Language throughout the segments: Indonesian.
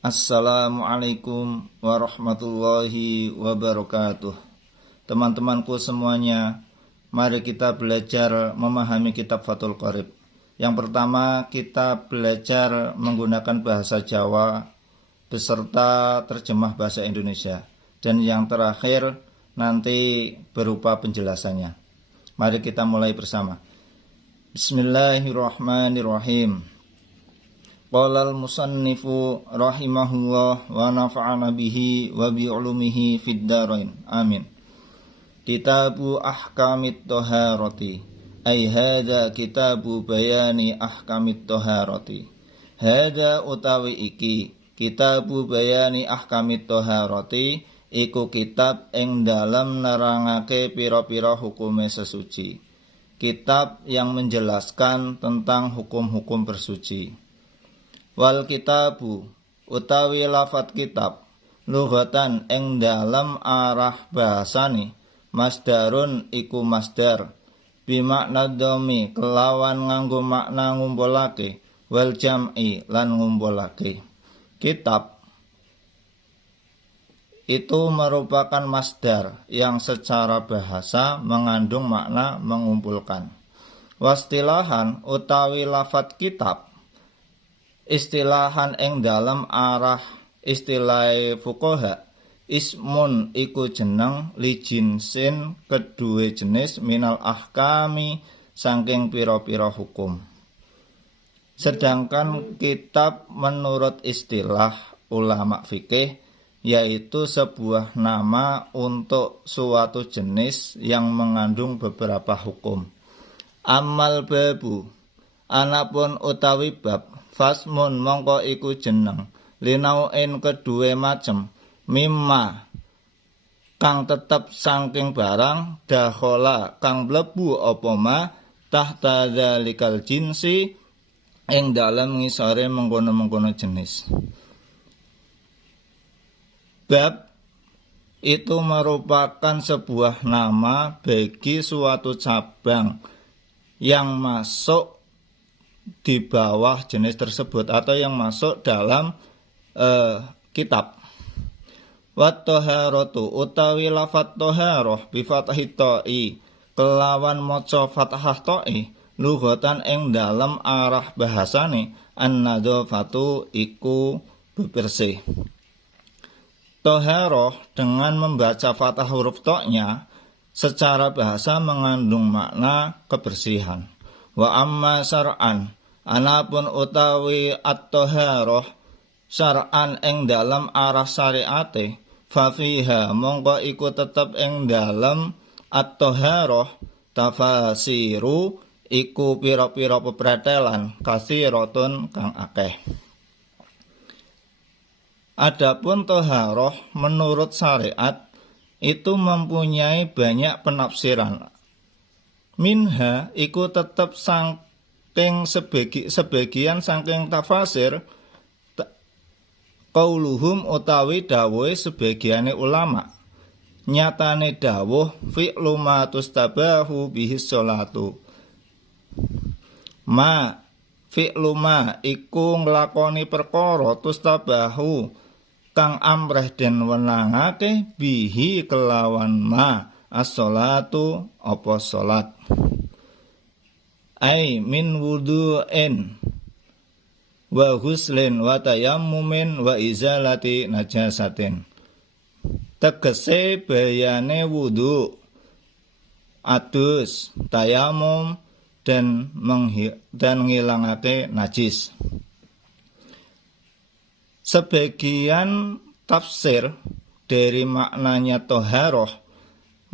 Assalamualaikum warahmatullahi wabarakatuh. Teman-temanku semuanya, mari kita belajar memahami kitab Fathul Qorib. Yang pertama, kita belajar menggunakan bahasa Jawa beserta terjemah bahasa Indonesia. Dan yang terakhir, nanti berupa penjelasannya. Mari kita mulai bersama. Bismillahirrahmanirrahim. Qala al-musannifu rahimahullah wa nafa'ana bihi wa bi'ulumihi fid dharain. Amin. Kitabu ahkamit taharati. Ay hadza kitabu bayani ahkamit taharati. Hadza utawi iki kitabu bayani ahkamit taharati iku kitab ing dalem nerangake pira-pira hukume sesuci. Kitab yang menjelaskan tentang hukum-hukum bersuci. Wal kitabu utawi lafat kitab lughatan ing dalam arah bahasane masdarun iku masdar bimakna dhammi kelawan nganggo makna ngumpulake wal jam'i lan ngumpulake. Kitab itu merupakan masdar yang secara bahasa mengandung makna mengumpulkan. Wastilahan utawi lafat kitab istilahan ing dalam arah istilah fuqaha ismun iku jeneng li jinsin kedue jenis minal ahkami saking pira-pira hukum. Sedangkan kitab menurut istilah ulama fikih yaitu sebuah nama untuk suatu jenis yang mengandung beberapa hukum. Amal babu anapun utawi bab fasmun mongko iku jeneng linauin kedue macem mimma kang tetep saking barang dakhala kang mlebu apa ma tahta dzalikal jinsi ing dalem ngisore mengkono-mengkono jenis. Bab itu merupakan sebuah nama bagi suatu cabang yang masuk di bawah jenis tersebut atau yang masuk dalam kitab. Wat taharatu utawi lafat taharah bi fathhi ta'i kelawan maca fathah ta'i lughatan ing dalam arah bahasane an-nadzafatu iku bebersih. Taharah dengan membaca fathah huruf ta'nya secara bahasa mengandung makna kebersihan. Wa amma syar'an anapun utawi at-taharah syar'an ing dalam arah syariate fa fiha mongko iku tetep ing dalam at-taharah tafasiru iku pira-pira pepretelan kasiratun kang akeh. Adapun taharah menurut syariat itu mempunyai banyak penafsiran. Minha iku tetep saking sebagian saking tafasir qauluhum utawi dawuhe sebagiane ulama. Nyatane dawuh fi'lu ma tustabahu bihi sholatu. Ma fi'lu ma iku nglakoni perkara tustabahu kang amreh den wenangake bihi kelawan ma as-sholatu apa salat. Ai min wudu'in wa ghuslin wa tayammumin wa izalati najasatin. Tegese bayane wudu, adus, tayamum dan ngilangake najis. Sebagian tafsir dari maknanya taharah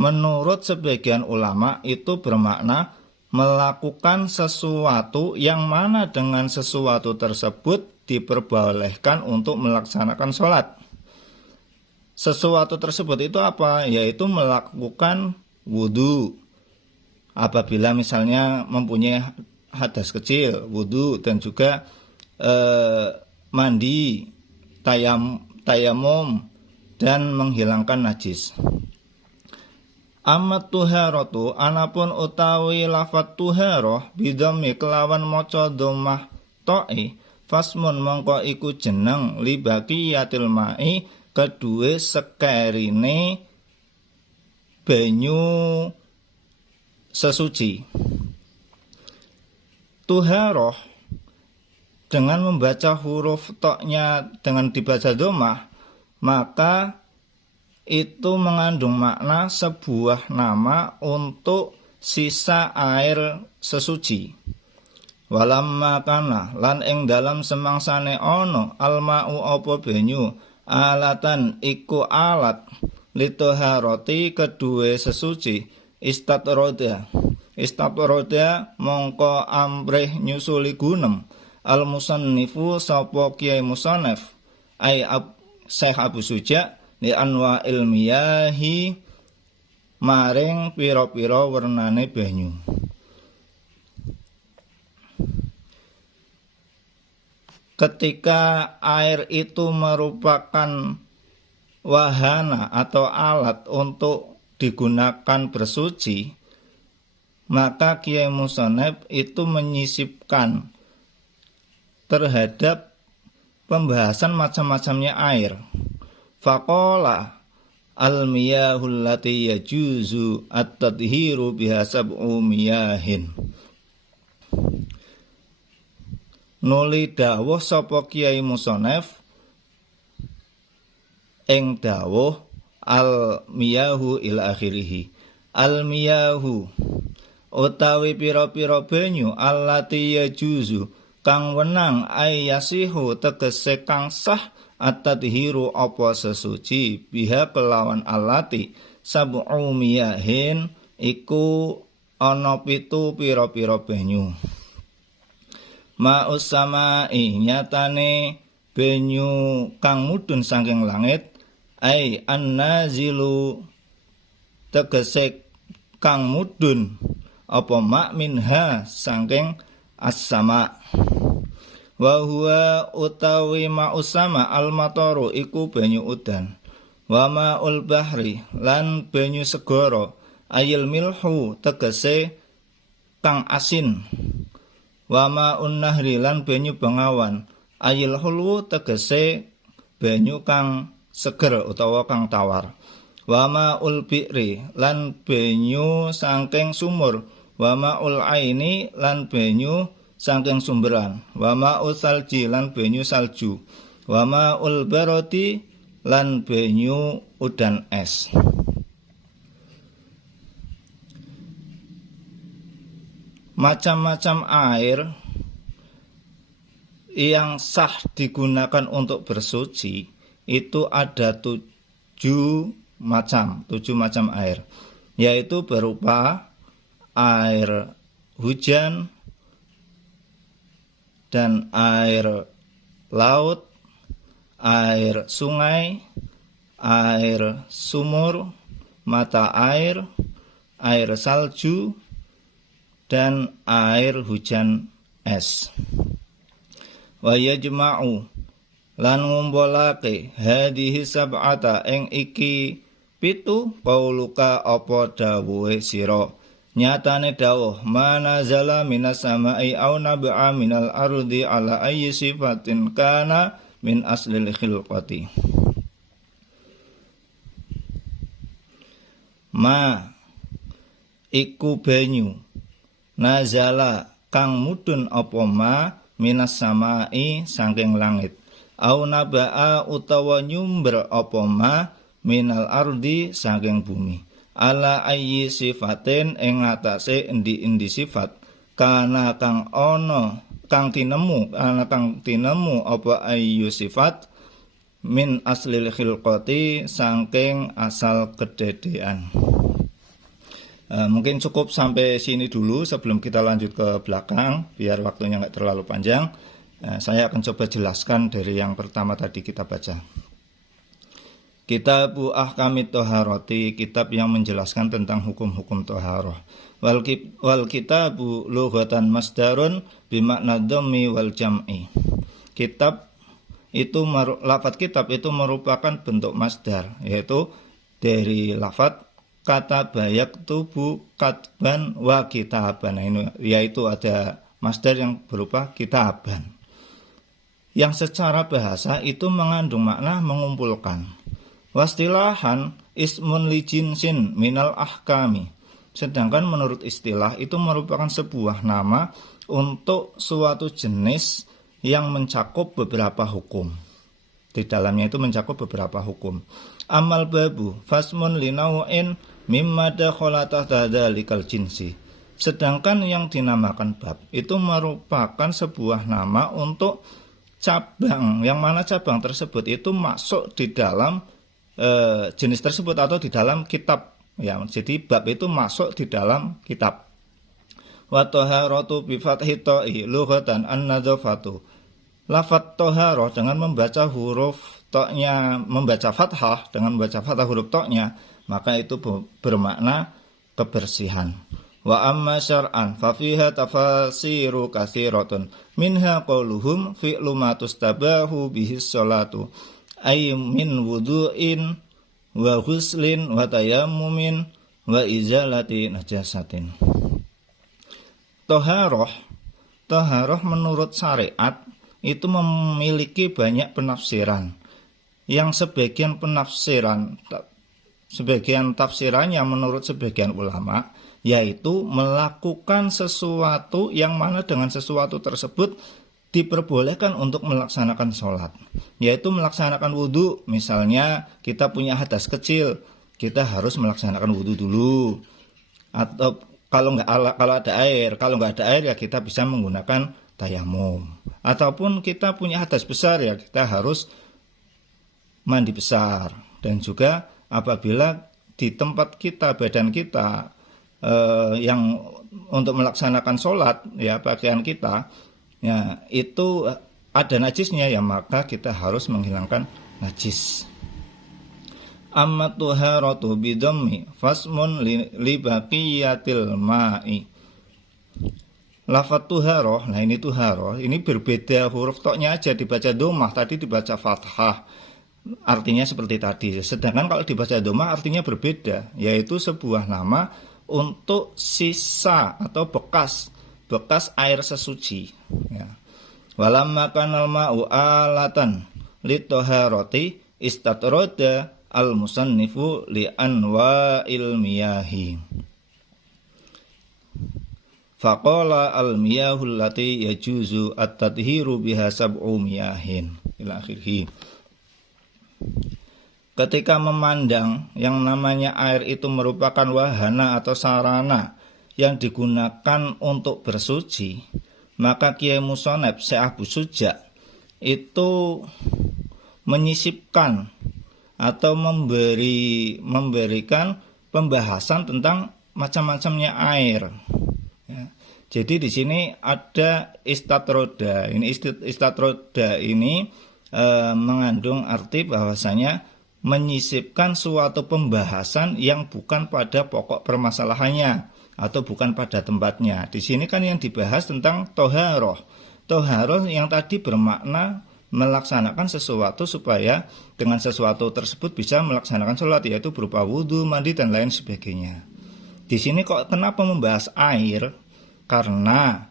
menurut sebagian ulama itu bermakna melakukan sesuatu yang mana dengan sesuatu tersebut diperbolehkan untuk melaksanakan sholat. Sesuatu tersebut itu apa? Yaitu melakukan wudu. Apabila misalnya mempunyai hadas kecil, wudu dan juga mandi, tayamum dan menghilangkan najis. Amat tuharatu anapun utawi lafat tuharah bidhammi kelawan maca dhammah ta'i fasmun mongko iku jeneng li baqiyatil ma'i kedue sekerine banyu sesuci. Tuharoh dengan membaca huruf toknya dengan dibaca dhammah, maka itu mengandung makna sebuah nama untuk sisa air sesuci. Walamma kana lan ing dalam semangsane ana alma'u apa banyu alatan iku alat litoharoti kedue sesuci istatroda mongko amrih nyusuli gunem al musannifu sapa kiai musannif ai Syekh Abu Suja li anwa ilmiyahi maring pira-pira wernane banyu. Ketika air itu merupakan wahana atau alat untuk digunakan bersuci, maka Kiai Musannif itu menyisipkan terhadap pembahasan macam-macamnya air. Faqala al-miyahul lati yajuzu at-tadhiru biha sab'u miyahin. Nuli dawuh sapa Kiai Musannif ing dawuh al-miyahu ila akhirih. Al-miyahu utawi pira-pira banyu allati yajuzu kang wenang ayasihu tegese kang sah at-tadhiru apa sesuci biha kelawan allati sab'u miyahin iku ana 7 pira-pira banyu. Ma'us sama'i nyatane banyu kang mudhun saking langit ai annazilu tegese kang mudhun apa mak minha saking as-sama. Wa huwa utawi ma'us sama al-mataru iku banyu udan. Wa ma'ul bahri lan banyu segara ayil milhu tegese kang asin. Wa ma'un nahri lan banyu bengawan ayil hulwu tegese banyu kang seger utawa kang tawar. Wa ma'ul bi'ri lan banyu saking sumur. Wa ma'ul aini lan banyu saking sumberan. Wa ma'ul salji lan banyu salju. Wa ma'ul baroti lan banyu udan es. Macam-macam air yang sah digunakan untuk bersuci itu ada 7 macam air, yaitu berupa air hujan dan air laut, air sungai, air sumur, mata air, air salju, dan air hujan es. Wa yajma'u lan ngumpulake hadhihi sab'ata ing iki 7 pauluka apa dawuhe sira. Nyatane dawuh manazala minas sama'i au nab'a minal ardi ala ayyi sifatin kana min aslil khilqati. Ma iku banyu nazala kang mudhun apa ma minas samai saking langit au nabaa utawa nyumber apa ma minal ardi saking bumi ala ayyi sifatin ing atase endi-endi sifat kana kang ana kang tinemu apa ayyu sifat min aslil khilqati saking asal kededean. Mungkin cukup sampai sini dulu sebelum kita lanjut ke belakang biar waktunya nggak terlalu panjang. Saya akan coba jelaskan dari yang pertama tadi kita baca. Kitabu Ahkamit Toharoti, kitab yang menjelaskan tentang hukum-hukum toharoh. Wal kitabu lughatan masdarun bimakna dhammi wal jam'i. Lafaz kitab itu merupakan bentuk masdar, yaitu dari lafaz kata bayak tubuh katban wa kitaban, yaitu ada masdar yang berupa kitaban. yang secara bahasa itu mengandung makna mengumpulkan. Wastilahan ismun li jinsin minal ahkami. Sedangkan menurut istilah itu merupakan sebuah nama untuk suatu jenis yang mencakup beberapa hukum. Di dalamnya itu mencakup beberapa hukum. Amal babu fasmun li naw'in mimma dakhala tahta dzalikal jinsi. Sedangkan yang dinamakan bab itu merupakan sebuah nama untuk cabang, yang mana cabang tersebut itu masuk di dalam jenis tersebut atau di dalam kitab. Ya, jadi bab itu masuk di dalam kitab. Wa taharatu bi fathi ta'i lughatan an-nadzafatu. Lafaz taharah dengan membaca huruf ta-nya, membaca fathah dengan membaca fathah huruf ta-nya, maka itu bermakna kebersihan. Wa amma syar'an fa fiha tafasiru katsiratun minha qauluhum fi'lu ma tustabahu bihi sholatu ay min wudu'in wa ghuslin wa tayammumin wa izalati najasatin. Taharah menurut syariat itu memiliki banyak penafsiran. Yang sebagian tafsirannya menurut sebagian ulama yaitu melakukan sesuatu yang mana dengan sesuatu tersebut diperbolehkan untuk melaksanakan sholat, yaitu melaksanakan wudhu. Misalnya kita punya hadas kecil, kita harus melaksanakan wudhu dulu. Atau kalau ada air ya kita bisa menggunakan tayamum. Ataupun kita punya hadas besar ya kita harus mandi besar. Dan juga apabila di tempat kita, badan kita yang untuk melaksanakan sholat ya pakaian kita ya itu ada najisnya ya maka kita harus menghilangkan najis. Amma tuharatu bidhammi fasmun li baqiyatil ma'i. Lafaz tuharah, nah ini tuharah, ini berbeda huruf toknya aja, dibaca dhammah, tadi dibaca fathah. Artinya seperti tadi. Sedangkan kalau dibaca dhammah artinya berbeda, yaitu sebuah nama untuk sisa atau bekas air sesuci ya. Walamma kanal ma'u alatan litoharoti istatroda al-musannifu li anwa'il miyahi faqala al-miyahul lati yajuzu at-tadhiru biha sab'u miyahin ila akhirih. Ketika memandang yang namanya air itu merupakan wahana atau sarana yang digunakan untuk bersuci, maka Kiai Musoneb Syekh Abu Suja itu menyisipkan atau memberikan pembahasan tentang macam-macamnya air. Ya. Jadi di sini ada istatroda. Ini istatroda ini mengandung arti bahwasanya menyisipkan suatu pembahasan yang bukan pada pokok permasalahannya atau bukan pada tempatnya. Di sini kan yang dibahas tentang toharoh. Toharoh yang tadi bermakna melaksanakan sesuatu supaya dengan sesuatu tersebut bisa melaksanakan sholat, yaitu berupa wudhu, mandi dan lain sebagainya. Di sini kok kenapa membahas air?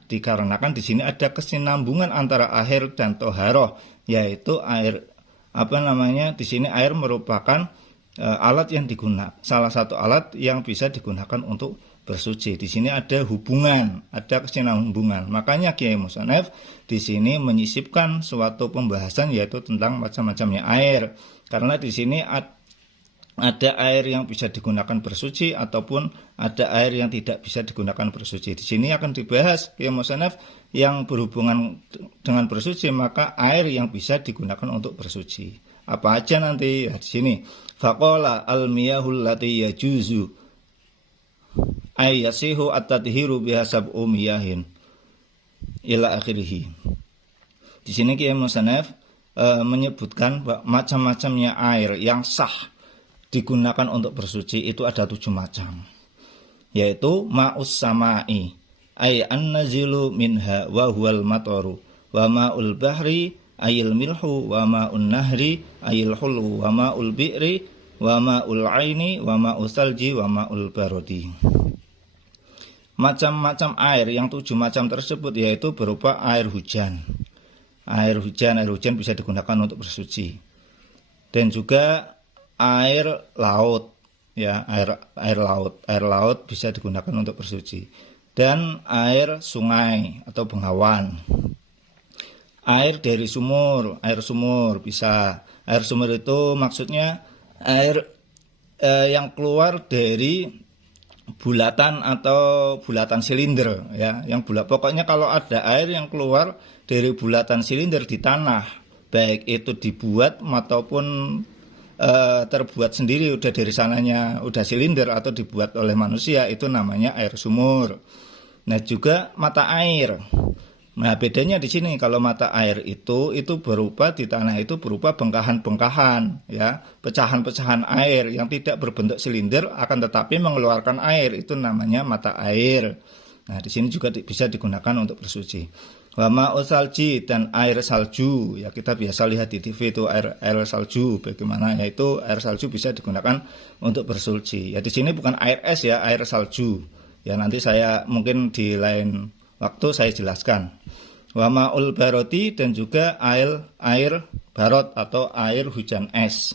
Dikarenakan di sini ada kesinambungan antara air dan toharoh, yaitu air di sini air merupakan alat yang digunakan, salah satu alat yang bisa digunakan untuk bersuci. Di sini ada hubungan, ada kesinambungan. Makanya Kiai Musonef di sini menyisipkan suatu pembahasan yaitu tentang macam-macamnya air. Karena di sini ada air yang bisa digunakan bersuci ataupun ada air yang tidak bisa digunakan bersuci. Di sini akan dibahas Kiai Musonef yang berhubungan dengan bersuci, maka air yang bisa digunakan untuk bersuci. Apa aja nanti ya, di sini. Faqala al-miyahul lati yajuzu ay yasihu at-tadhiru biha sab'u miyahin ila akhirih. Di sini Kiai Musonef menyebutkan macam-macamnya air yang sah digunakan untuk bersuci itu ada 7 macam, yaitu ma'us sama'i ay an-nazilu minha wa huwal mataru wa ma'ul bahri ayil milhu wa ma'un nahri ayil hulu wa ma'ul bi'ri wa ma'ul aini wa ma'ul salji wa ma'ul barodi. Macam-macam air yang 7 macam tersebut yaitu berupa air hujan, air hujan bisa digunakan untuk bersuci. Dan juga air laut, ya, air laut bisa digunakan untuk bersuci. Dan air sungai atau bengawan. Air dari sumur bisa. Air sumur itu maksudnya air yang keluar dari bulatan atau bulatan silinder, ya, pokoknya kalau ada air yang keluar dari bulatan silinder di tanah, baik itu dibuat maupun terbuat sendiri, udah dari sananya udah silinder atau dibuat oleh manusia, itu namanya air sumur. Nah, juga mata air. Nah, bedanya di sini, kalau mata air itu berupa di tanah itu berupa bengkahan-bengkahan, ya, pecahan-pecahan air yang tidak berbentuk silinder akan tetapi mengeluarkan air, itu namanya mata air. Nah, di sini juga bisa digunakan untuk bersuci. Wa ma'u salji, dan air salju, ya, kita biasa lihat di TV itu air salju bagaimana, yaitu air salju bisa digunakan untuk bersuci. Ya, di sini bukan air es, ya, air salju. Ya, nanti saya mungkin di lain waktu saya jelaskan. Wa ma'ul baroti, dan juga air barot atau air hujan es.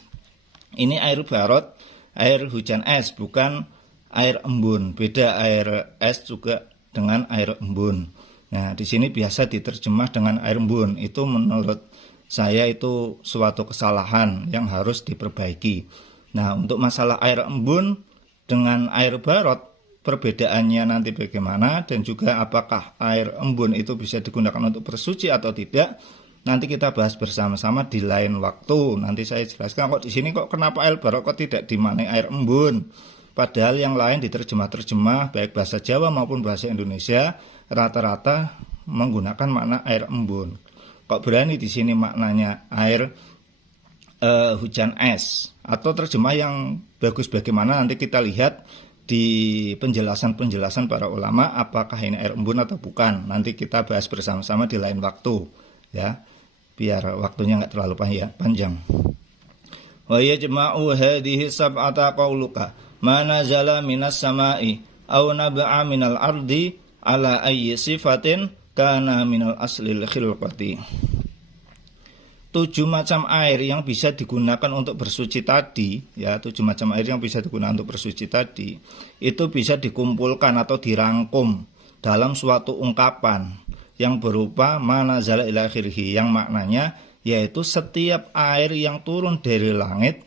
Ini air barot, air hujan es, bukan air embun. Beda air es juga dengan air embun. Nah, di sini biasa diterjemah dengan air embun. Itu menurut saya itu suatu kesalahan yang harus diperbaiki. Nah, untuk masalah air embun dengan air barot, perbedaannya nanti bagaimana, dan juga apakah air embun itu bisa digunakan untuk bersuci atau tidak, nanti kita bahas bersama-sama di lain waktu. Nanti saya jelaskan kok di sini kok kenapa air barot kok tidak dimaknai air embun. Padahal yang lain diterjemah-terjemah baik bahasa Jawa maupun bahasa Indonesia rata-rata menggunakan makna air embun. Kok berani di sini maknanya air hujan es, atau terjemah yang bagus bagaimana nanti kita lihat di penjelasan para ulama apakah ini air embun atau bukan. Nanti kita bahas bersama-sama di lain waktu, ya, biar waktunya nggak terlalu panjang. Wa yajma'u hadhihi sab'ata qauluka ma nazala minas sama'i aw naba'a minal ardi ala ayyi sifatin kana minal aslil khilqati. 7 macam air yang bisa digunakan untuk bersuci tadi, ya, 7 macam air yang bisa digunakan untuk bersuci tadi, itu bisa dikumpulkan atau dirangkum dalam suatu ungkapan yang berupa manazala ila akhirih, yang maknanya yaitu setiap air yang turun dari langit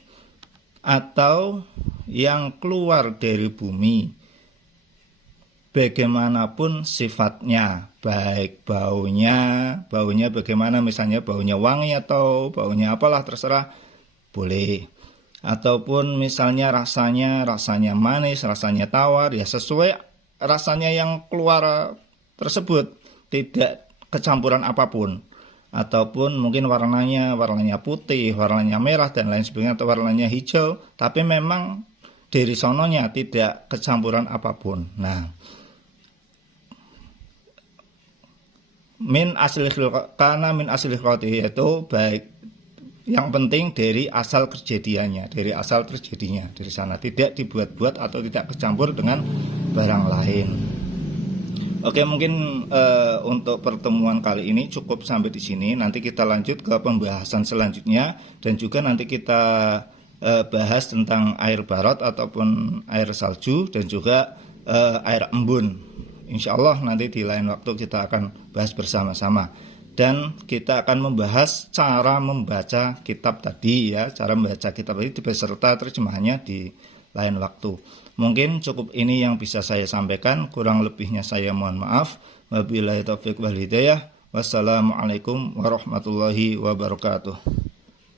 atau yang keluar dari bumi, bagaimanapun sifatnya, baik baunya bagaimana, misalnya baunya wangi atau baunya apalah, terserah, boleh. Ataupun misalnya rasanya manis, rasanya tawar, ya sesuai rasanya yang keluar tersebut, tidak kecampuran apapun. Ataupun mungkin warnanya putih, warnanya merah dan lain sebagainya, atau warnanya hijau, tapi memang dari sononya tidak kecampuran apapun. Nah, min asli khilqati, yaitu baik yang penting dari asal terjadinya dari sana, tidak dibuat-buat atau tidak kecampur dengan barang lain. Oke, mungkin untuk pertemuan kali ini cukup sampai di sini. Nanti kita lanjut ke pembahasan selanjutnya, dan juga nanti kita bahas tentang air barot ataupun air salju, dan juga air embun. Insya Allah nanti di lain waktu kita akan bahas bersama-sama, dan kita akan membahas cara membaca kitab tadi, ya, cara membaca kitab tadi beserta terjemahannya di lain waktu. Mungkin cukup ini yang bisa saya sampaikan, kurang lebihnya saya mohon maaf. Wabillahi taufiq wal hidayah. Wassalamualaikum warahmatullahi wabarakatuh.